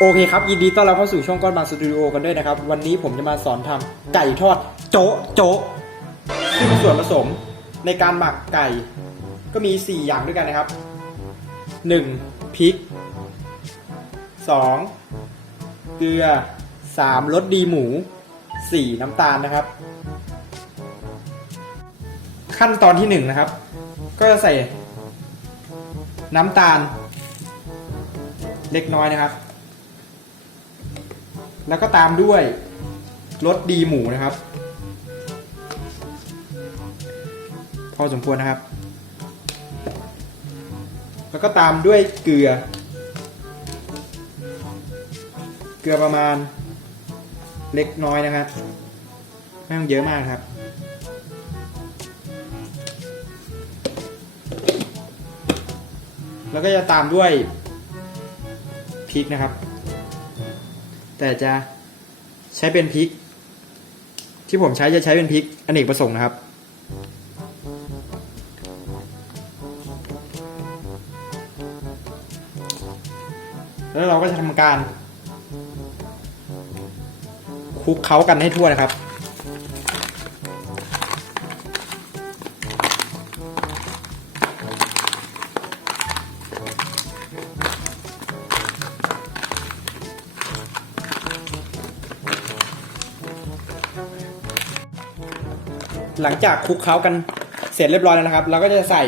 โอเคครับ ยินดีต้อนรับเข้าสู่ช่องก้อนบางสตูดิโอกันด้วยนะครับ วันนี้ผมจะมาสอนทำไก่ทอด โจ๊ะโจ๊ะซึ่งส่วนผสมในการหมักไก่ ก็มี 4 อย่างด้วยกันนะครับ 1. พริก 2. เกลือ 3. รสดีหมู 4. น้ำตาลนะครับ ขั้นตอนที่ 1 นะครับ ก็จะใส่น้ำตาล เล็กน้อยนะครับ แล้วก็ตามด้วยรสดีหมูนะครับ พอสมควรนะครับ แล้วก็ตามด้วยเกลือ เกลือประมาณเล็กน้อยนะครับไม่ต้องเยอะมากครับ แล้วก็จะตามด้วยพริกนะครับ แต่จะใช้เป็นพริก ที่ผมใช้จะใช้เป็นพริกอเนกประสงค์นะครับ แล้วเราก็จะทำการคลุกเคล้ากันให้ทั่วนะครับ หลังจากคลุกเคล้ากันเสร็จเรียบร้อยแล้วนะครับ เราก็จะใส่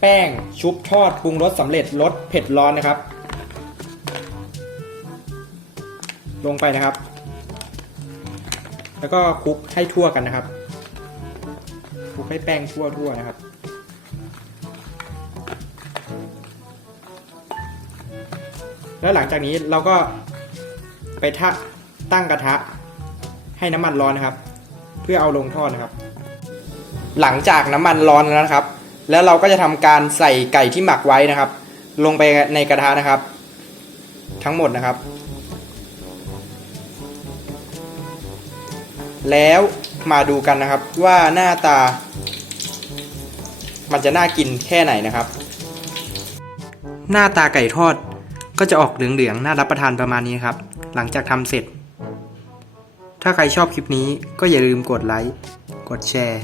แป้งชุบทอดปรุงรสสำเร็จรสเผ็ดร้อนนะครับ ลงไปนะครับ แล้วก็คลุกให้ทั่วกันนะครับคลุกให้แป้งทั่วทั่วนะครับ แล้วหลังจากนี้เราก็ไปทะตั้งกระทะให้น้ำมันร้อนนะครับ พื่อเอาลงทอดนะครับ หลังจากน้ำมันร้อนแล้วนะครับ แล้วเราก็จะทำการใส่ไก่ที่หมักไว้นะครับ ลงไปในกระทะนะครับ ทั้งหมดนะครับ แล้วมาดูกันนะครับว่าหน้าตา มันจะน่ากินแค่ไหนนะครับ หน้าตาไก่ทอดก็จะออกเหลืองๆน่ารับประทานประมาณนี้ครับ หลังจากทำเสร็จ ถ้าใครชอบคลิปนี้ก็อย่าลืมกดไลค์ กดแชร์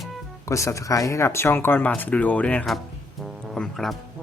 กด Subscribe ให้กับช่องก้อนบานสตูดิโอด้วยนะครับ ขอบคุณครับ